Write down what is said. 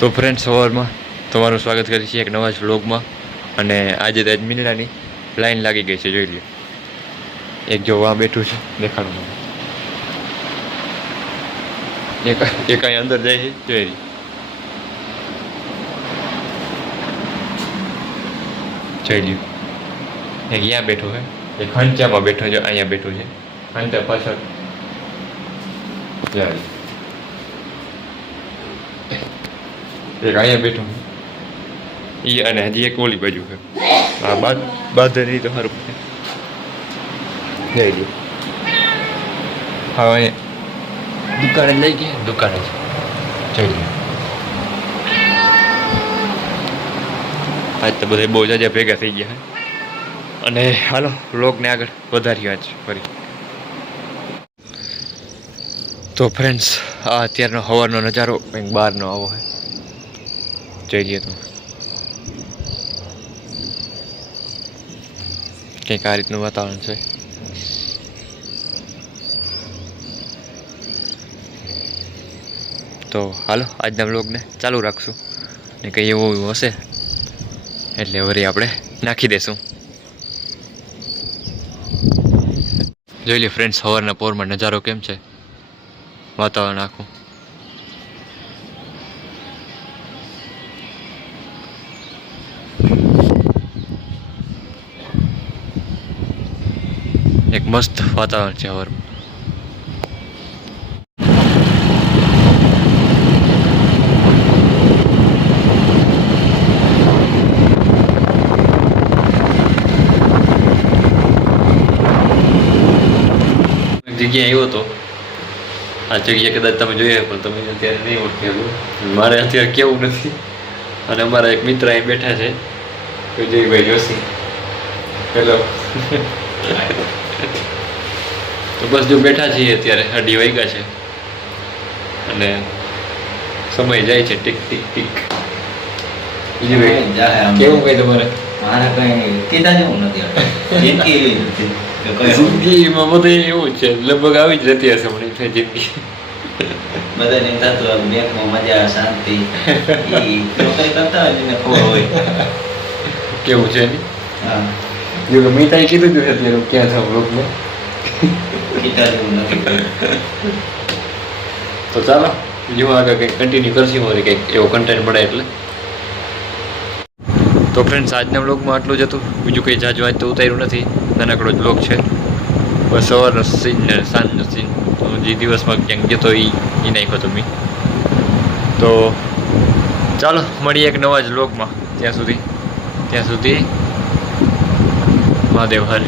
તો ફ્રેન્ડ સવારમાં તમારું સ્વાગત કરીએ છીએ એક નવા જ વ્લોગમાં અને આજે તો મિલનાની લાઈન લાગી ગઈ છે, જોઈ લો એક જો આ બેઠું છે, દેખાડું. એક એક અહીં અંદર જાય છે, જોઈ રહી જોઈ લ્યો. એક અહીંયા બેઠો છે. એક ખંચામાં બેઠો છે, અહીંયા બેઠો છે. ખંચા પાછળ. જાય એક અહીંયા બેઠું એ અને હજી એક ઓલી બાજુ છે. આ બાદ બાદરી તો સારું જઈ લ્યો. હવે દુકાને લઈ ગયા? દુકાને જઈ લ્યો. આજ તો બધા બહુ જાજા ભેગા થઈ ગયા અને હાલો વ્લોગને આગળ વધાર્યો આજ ફરી. તો ફ્રેન્ડ્સ આ અત્યારનો હવારનો નજારો કંઈક બહારનો આવો હોય જોઈ લઈએ તો. કંઈક આ રીતનું વાતાવરણ છે. તો હાલો, આજના બ્લોગને ચાલુ રાખશું. ને કંઈ એવું એવું હશે, એટલે વળી આપણે નાખી દેશું. જોઈ લે ફ્રેન્ડ્સ સવારના પોરમાં નજારો કેમ છે? વાતાવરણ આખું. એક મસ્ત વાતાવરણ છે હવારમાં. જગ્યા આવ્યો હતો. આ જગ્યા કદાચ તમે જોઈએ પણ તમે અત્યારે નહીં ઓળખી મારે અત્યારે કેવું નથી. અને અમારા એક મિત્ર અહીં બેઠા છે, વિજયભાઈ જોશી. હેલો તો બસ જો બેઠા છીએ અત્યારે અઢી વાગ્યા છે. અને સમય જાય છે ટીક ટીક ટીક. કેવું કઈ તમારે? મારે કઈ કીધા જેવું નથી એવી જિંદગીમાં બધું જ છે. લગભગ આવી જ રહેતી હશે મને જિંદગી. બધાને થતું બેંકમાં મજા શાંતિ. નોકરી કરતા હોય ને ખબર હોય. કેવું છે હા. જો મેં કીધું જ અત્યારે ક્યાં થાવ. તો ચાલો જો આગળ કંઈક કન્ટિન્યુ કરશું વળી કંઈક એવો કન્ટેન્ટ મળે એટલે. તો ફ્રેન્ડ્સ આજના બ્લોગમાં આટલું જ હતું. બીજું કંઈ જાજુ આજ તો ઉતાર્યું નથી. નાનકડો જ બ્લોગ છે. બસ સવારનો સીન ને સાંજનો સીન તો જે દિવસમાં ક્યાંક ગયો તો એ એ નાખ્યો તો મેં. તો ચાલો, મળીએ એક નવા જ બ્લોગમાં ત્યાં સુધી ત્યાં સુધી, મહાદેવ હર.